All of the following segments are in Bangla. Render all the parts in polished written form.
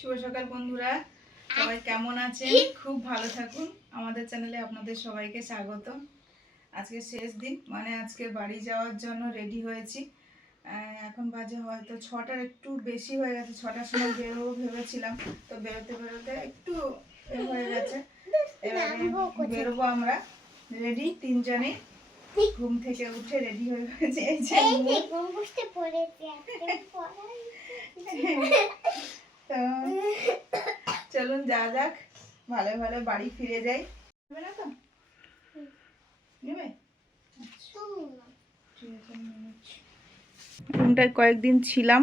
শুভ সকাল বন্ধুরা, সবাই কেমন আছেন? খুব ভালো থাকুন। আমাদের চ্যানেলে আপনাদের সবাইকে স্বাগত। আজকে শেষ দিন, মানে আজকে বাড়ি যাওয়ার জন্য রেডি হয়েছি। এখন বাজে হয়তো 6টার একটু বেশি হয়ে গেছে। 6টার সময় বেরোবো ভেবেছিলাম, তো বেরোতে বেরোতে একটু হয়ে গেছে। এবারে বেরোবো আমরা। রেডি তিনজনে, ঘুম থেকে উঠে রেডি হয়ে গেছে। এই যে তো চলুন যা যাক, ভালো ভালো বাড়ি ফিরে যাই। নেবে না তো? নেবে? রুমটায় কয়েকদিন ছিলাম,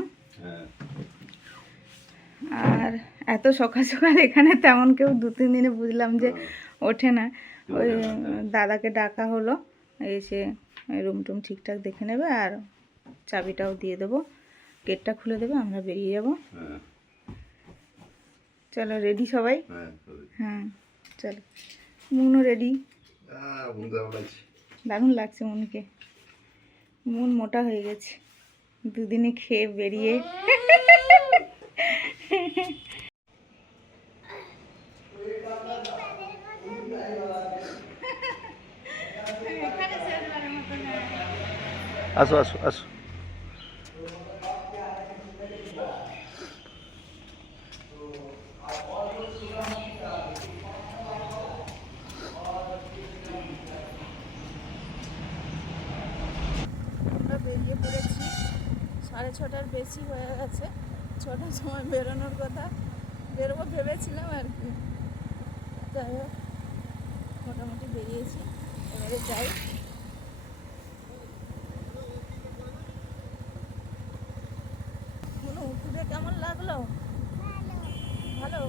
আর এত সকাল সকাল এখানে তেমন কেউ 2-3 দিনে বুঝলাম যে ওঠে না। ওই দাদাকে ডাকা হলো, এসে রুম টুম ঠিকঠাক দেখে নেবে আর চাবিটাও দিয়ে দেবো, গেটটা খুলে দেবে, আমরা বেরিয়ে যাব। চলো রেডি সবাই? হ্যাঁ চলো। মনও রেডি। দারুণ লাগছে মনকে, মন মোটা হয়ে গেছে দুদিনে খেয়ে বেরিয়ে। আসো আসো আসো। আমরা বেরিয়ে পড়েছি, 6:30টার বেশি হয়ে গেছে। 6টার সময় বেরোনোর কথা, বেরোবো ভেবেছিলাম আর কি। যাই হোক, মোটামুটি বেরিয়েছি, এবারে যাই। কোনো উঠে কেমন লাগলো? ভালো।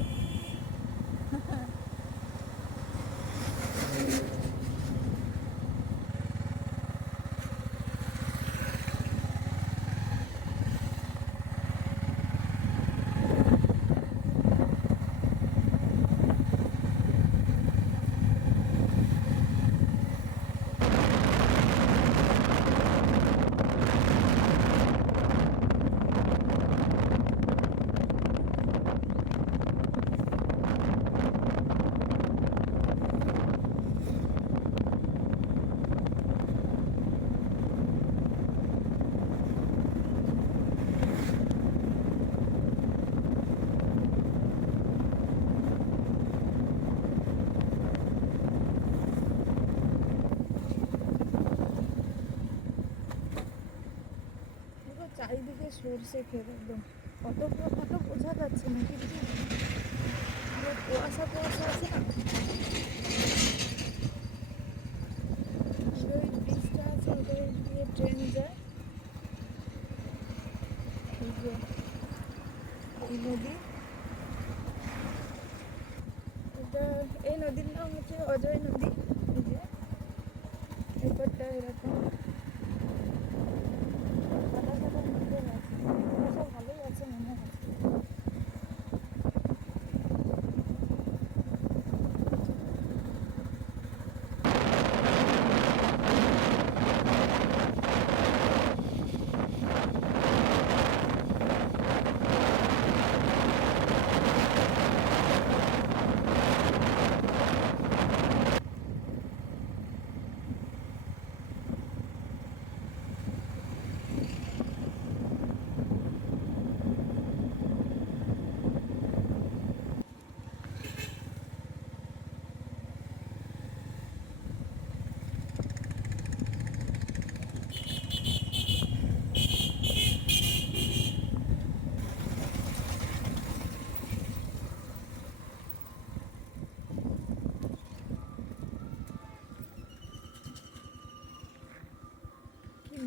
চারিদিকে সরষে ক্ষেত, একদম কত কত বোঝা যাচ্ছে না, কিন্তু কুয়াশা কুয়াশা আছে না। ওই ব্রিজটা আছে, ওদের দিয়ে ট্রেন যায়। এই যে এই নদী, এটা এই নদীর নাম হচ্ছে অজয় নদী। এই যে এরপরটা এরকম সাদা সাদা মেঘের আছে, কুয়াশা ভালোই আছে মনে হয়।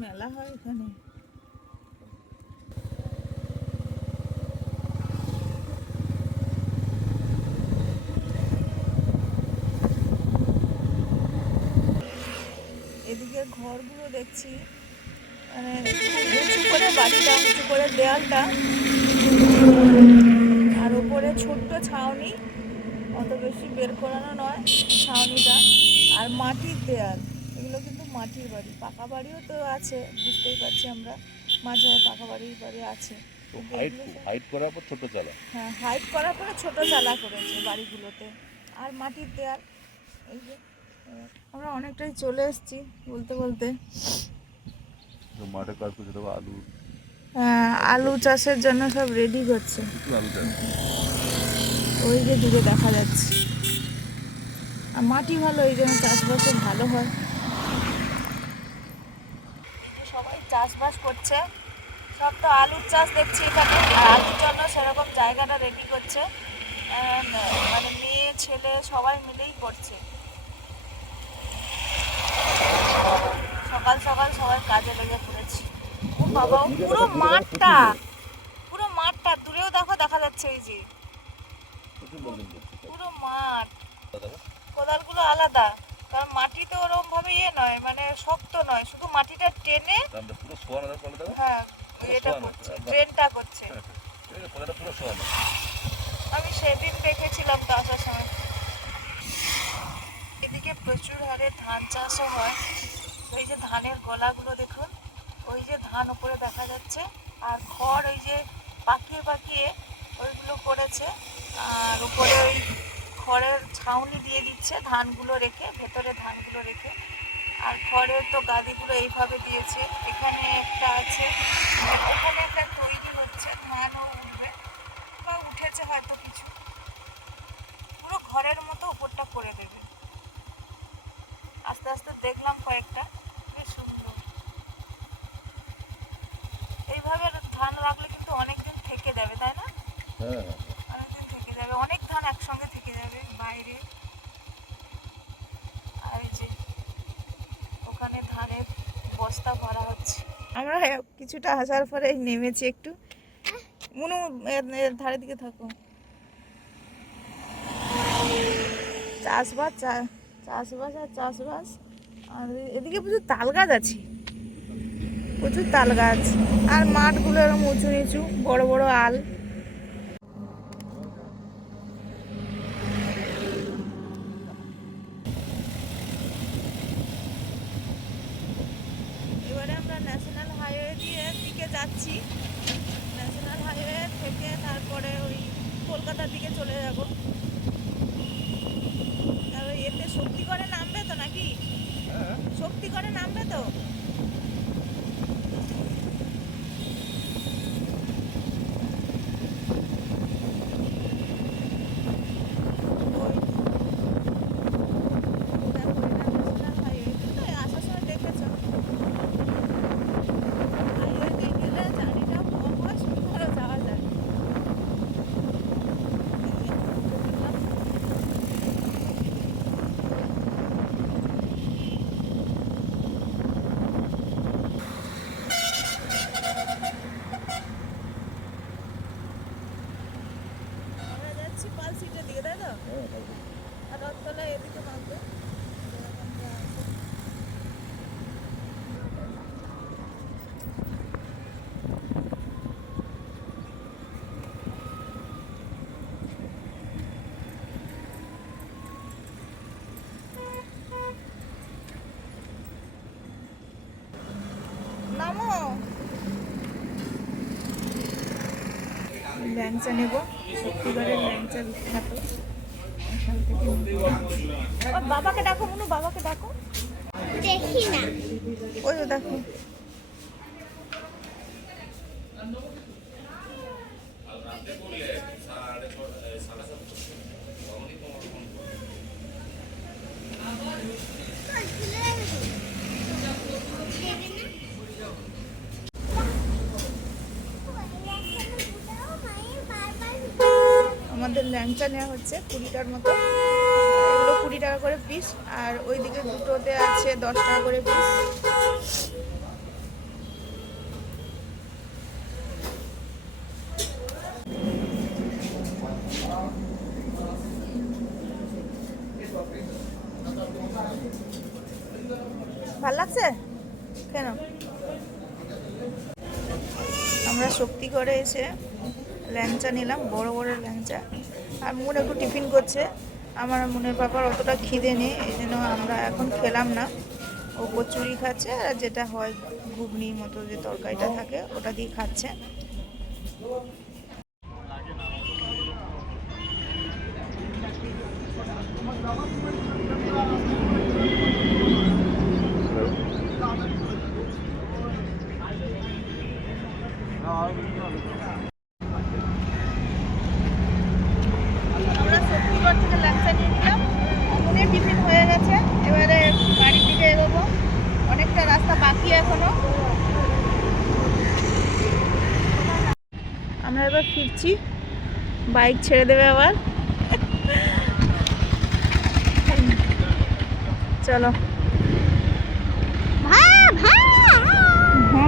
মেলা হয় এখানে। এদিকে ঘরগুলো দেখছি, মানে উঁচু করে বাড়িটা, উঁচু করে দেয়ালটা, আর ওপরে ছোট্ট ছাউনি, অত বেশি বের করানো নয় ছাউনিটা, আর মাটির দেয়াল। এগুলো কিন্তু মাটির বাড়ি, পাকা বাড়িও তো আছে, বুঝতেই পারছি আমরা, মাঝে পাকা বাড়ি আছে। তো হাইট করার পর ছোট চালা। হ্যাঁ, হাইট করার পরে ছোট চালা করেছে বাড়িগুলোতে। আর মাটির দেয়াল। এই যে আমরা অনেকটাই চলে এসেছি বলতে বলতে। মাঠে কাজ করছে, দেখো আলু আলু চাষের জন্য সব রেডি করছে। আলু চাষ। ওই যে দূরে দেখা যাচ্ছে। আর মাটি ভালো, এই জন্য চাষবাসও ভালো হয়। সবাই চাষবাস করছে। সব তো আলুর চাষ দেখছি এখানে। আর আলুর জন্য সেরকম জায়গাটা রেডি করছে। মানে মেয়ে ছেলে সবাই মিলেই করছে। সকাল সকাল সবাই কাজে লেগে পড়েছে। ও বাবা, পুরো মাঠটা দূরেও দেখো দেখা যাচ্ছে। এই যে পুরো মাঠ। কোদালগুলো আলাদা, কারণ মাটি তো ওরকম ভাবে নয়, মানে শক্ত নয়, শুধু মাটিটা টেনে হ্যাঁ এটা করছে, ড্রেনটা করছে। আমি সেদিন দেখেছিলাম তো আসার সময়। এদিকে প্রচুর হারে ধান চাষও হয়। এই যে ধানের গোলাগুলো দেখুন, ওই যে ধান উপরে দেখা যাচ্ছে। আর খড় ওই যে পাকিয়ে পাকিয়ে ওইগুলো করেছে। আর উপরে ওই খড়ের ছাউনি দিয়ে দিচ্ছে ধানগুলো রেখে, ভেতরে ধানগুলো রেখে। আর খড়ের তো গাদিগুলো এইভাবে দিয়েছে। এখানে একটা আছে, ওখানে একটা তৈরি হচ্ছে, ধানও উঠবে বা উঠেছে হয়তো কিছু। পুরো ঘরের মতো উপরটা করে দেবে। আস্তে আস্তে দেখলাম কয়েকটা, বেশ সুন্দর। এইভাবে ধান রাখলে কিন্তু অনেকদিন থেকে যাবে, তাই না? অনেকদিন থেকে যাবে, অনেক ধান একসঙ্গে থেকে যাবে বাইরে। আর এই যে ওখানে ধানের বস্তা ভরা হচ্ছে। আমরা কিছুটা আসার পরে নেমেছি একটু। মনু এর ধারে দিকে থাকো। চাষবাস চাষবাস আর চাষবাস। আর এদিকে প্রচুর তাল গাছ আছে, প্রচুর তাল গাছ। আর মাঠগুলো এরকম উঁচু নিচু, বড় বড় আল। এবারে আমরা ন্যাশনাল হাইওয়ে দিকে যাচ্ছি। ন্যাশনাল হাইওয়ে থেকে তারপরে ওই কলকাতার দিকে চলে যাব। তারপরে এতে শক্তিগড়ে নামবে তো নাকি? শক্তিগড়ে নামবে তো? আসার সময় দেখেছো হাইওয়ে দিয়ে গেলে জার্নিটাও কম হয়, সুন্দরও যাওয়া যায়। আমরা যাচ্ছি পাল সিটের দিকে, তাই তো? আর রথতলা এদিকে নামবে। নামো। ল্যাংচা নেব, শক্তিগড়ের ল্যাংচা বিখ্যাত। এখান থেকে ওর বাবাকে ডাকো, মনু বাবাকে ডাকো। দেখি না, ওই দেখো। আমাদের ল্যাংচা নেওয়া হচ্ছে 20টার মতো। এগুলো 20 টাকা করে পিস, আর ওইদিকে দুটোতে আছে 10 টাকা করে পিস। ভাল লাগছে কেন? আমরা শক্তিগড়ে এসে ল্যাংচা নিলাম, বড় বড় ল্যাংচা। আর মন একটু টিফিন করছে। আমার মনের বাবার অতটা খিদে নেই, এই জন্য আমরা এখন খেলাম না। ও কচুরি খাচ্ছে, আর যেটা হয় ঘুগনির মতো যে তরকারিটা থাকে ওটা দিয়ে খাচ্ছে। আমরা শক্তিগড় থেকে ল্যাংচা নিয়ে নিলাম, অমনের টিফিন হয়ে গেছে, এবারে বাড়ির দিকে এগোবো, অনেকটা রাস্তা বাকি এখনো। আমরা এবার ফিরছি, বাইক ছেড়ে দেবে আবার। চলো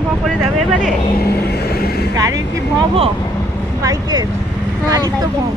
ভঁ করে যাবে এবারে। গাড়ির কি ভঁ বাইকের? গাড়ির তো ভঁ।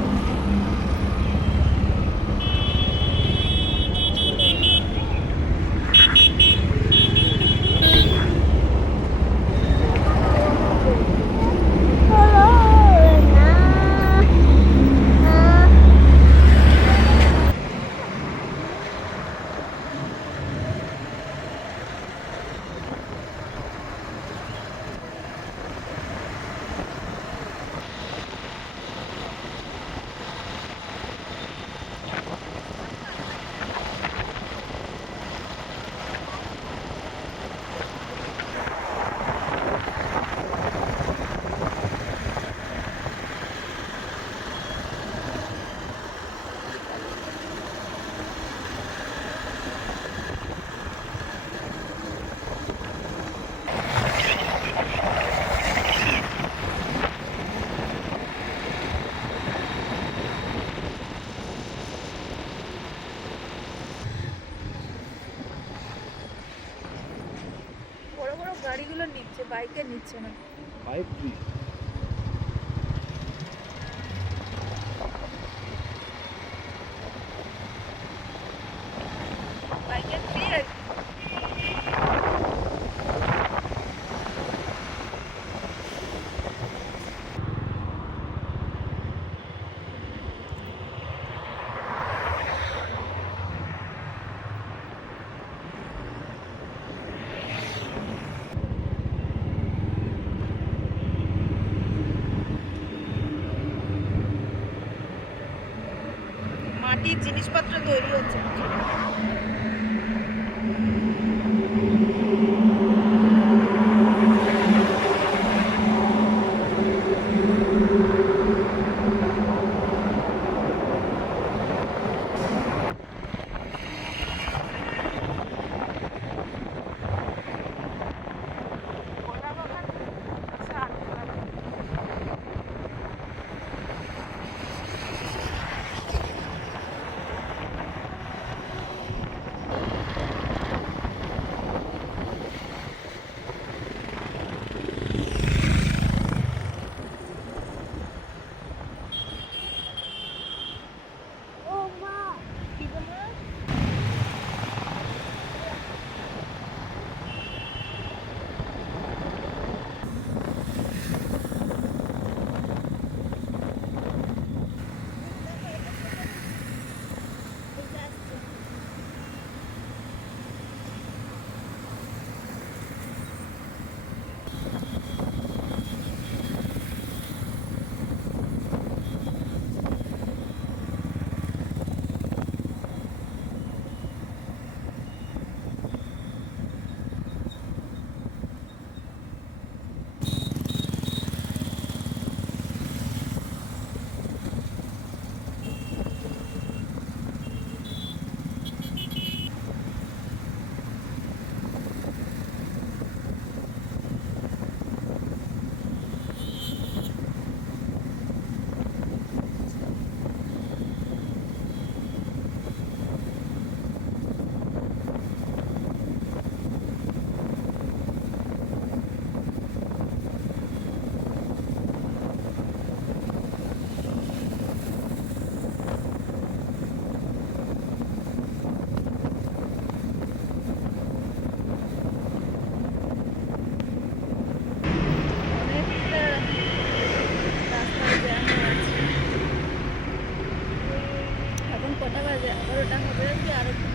বড় বড় গাড়িগুলো নিচ্ছে, বাইকে নিচ্ছে না। 5G বাইকের ফ্রি আর কি। মাটির জিনিসপত্র তৈরি হচ্ছে।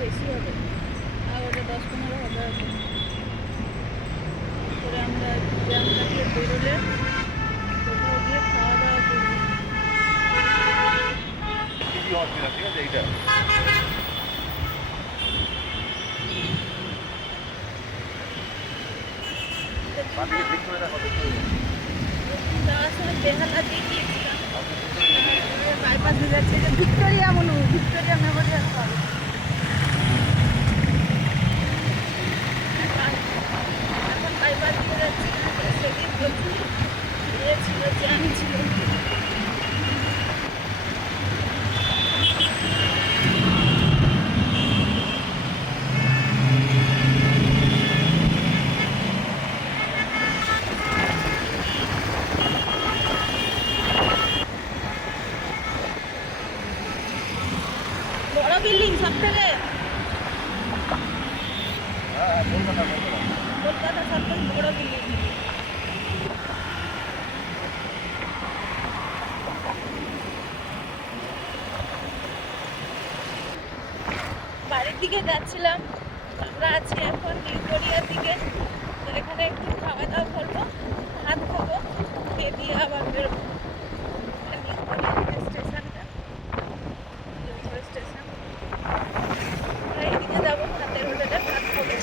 বেশি হবে, আর ওটা 10-15 হবে এখন। করে আমরা জ্যাম কাটিয়ে বেরোলে কোথাও গিয়ে পারছি না, ঠিক আছে এইটা। বাদিকে ঠিক করে রাখো, ঠিক করে রাখো। বাইপাস দিয়ে যাচ্ছে যে ভিক্টোরিয়া ভিক্টোরিয়া মেমোরিয়াল হল। এখন বাইপাস দিয়ে যাচ্ছি, সেদিন প্রচুর ইয়ে ছিল, জ্যাম ছিল। বড় বিল্ডিং সব থেকে হ্যাঁ, কলকাতা। কলকাতা সব থেকে বড় বিল্ডিং। বাড়ির দিকে যাচ্ছিলাম, আমরা আছি এখন ভিক্টোরিয়ার দিকে। তো এখানে একটু খাওয়া দাওয়া করবো, ভাত খাবো, খেয়ে দিয়ে আবার বেরোবো। স্টেশনটা স্টেশন, আমরা এইদিকে যাবো, হাতের হোটেলে ভাত খাবো।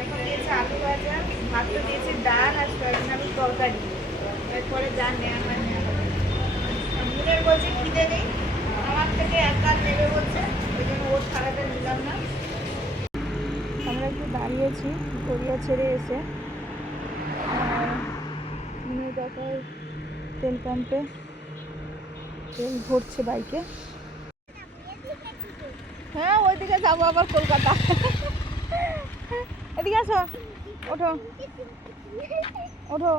এখন দিয়েছে আলু ভাজা, ভাত তো দিয়েছে ডাল আর সয়াবিন আলুর তরকারি। এরপরে যা নেওয়া হয় নেওয়া হবে। মুনের বলছে খিদে নেই, আমার থেকে এক কাজ নেবে বলছে, ওই জন্য ওর খাওয়াটা নিলাম না। আমরা একটু দাঁড়িয়েছি গড়িয়া ছেড়ে এসে, দেখো তেল পাম্পে তেল ভরছে বাইকে। হ্যাঁ ওইদিকে যাবো আবার কলকাতা। এদিকে আসো, ওঠো ওঠো।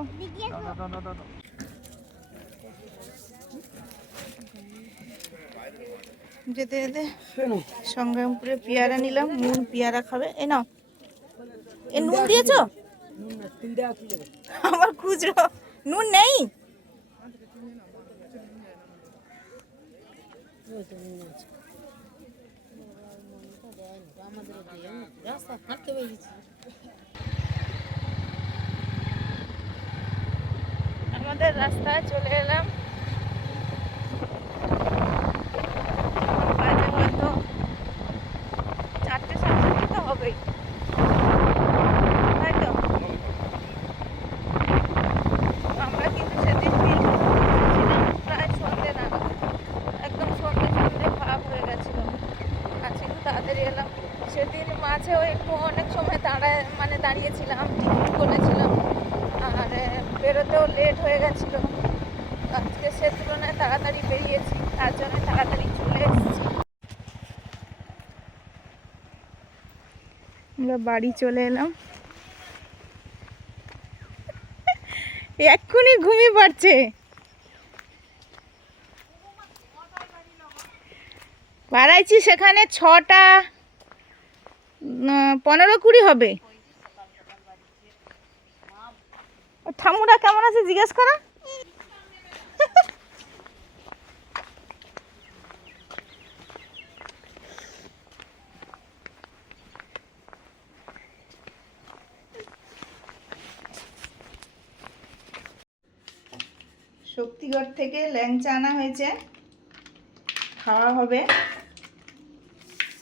যেতে যেতে সংগ্রামপুরে পেয়ারা নিলাম, নুন পেয়ারা খাবে। এই নাও, এ নুন দিয়েছো? আমার খুচরো নুন নেই। আমাদের রাস্তায় চলে এলাম, বাজে হয়তো 4:30 তো হবেই, তাই তো? আমরা কিন্তু সেদিন প্রায় সন্ধ্যে নাগাদ, একদম সন্ধ্যে সন্ধ্যে ভাব হয়ে গেছিল। আজকে একটু তাড়াতাড়ি এলাম। সেদিন মাঝেও একটু অনেক সময় দাঁড়িয়েছিলাম, টিকিট করেছিলাম, আর বেরোতেও লেট হয়ে গেছিলো। আজকে সে তুলনায় তাড়াতাড়ি বেরিয়েছি, তার জন্য তাড়াতাড়ি চলে এসেছি। আমরা বাড়ি চলে এলাম, এক্ষুনি ঘুমিয়ে পড়ছে। বাড়াইছি সেখানে 6:15-20 হবে। ঠামুরা কেমন আছে জিজ্ঞেস করা। শক্তিগড় থেকে ল্যাংচা আনা হয়েছে, খাওয়া হবে।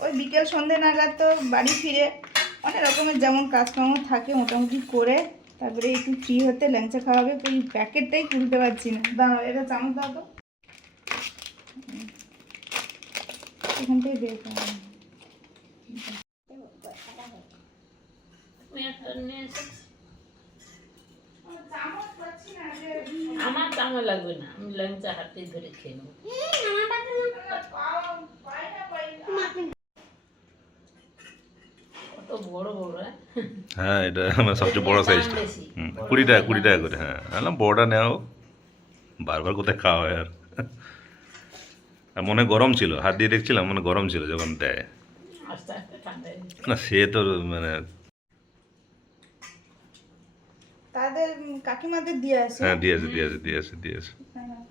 ওই বিকেল সন্ধে নাগাদ তো বাড়ি ফিরে অনেক রকমের যেমন কাজকর্ম থাকে মোটামুটি করে তারপরে একটু ফ্রি হতে ল্যাংচা খাওয়া হবে। ওই প্যাকেটটাই খুলতে পারছি না। দাঁড়াও, এটা চামচ দাও তো, এখান থেকে বের করা। আমার চামচ লাগবে না, আমি ল্যাংচা হাতে ধরে খেয়ে নেবো। কত বড় বড়। হ্যাঁ, এটা আমার সবচেয়ে বড় সাইজটা। 20 টাকা করে। হ্যাঁ, আলাম বড়টা নেও, বারবার কোথায় খাওয়া হয় আর। আর মনে গরম ছিল, হাত দিয়ে দেখছিলাম, মনে গরম ছিল যখন দেয়। আস্তে আস্তে ঠান্ডা হয়ে গেছে। না সে তো মানে তাদের কাকিমাদের দিয়ে আসে। হ্যাঁ, দিয়ে আসে। হ্যাঁ।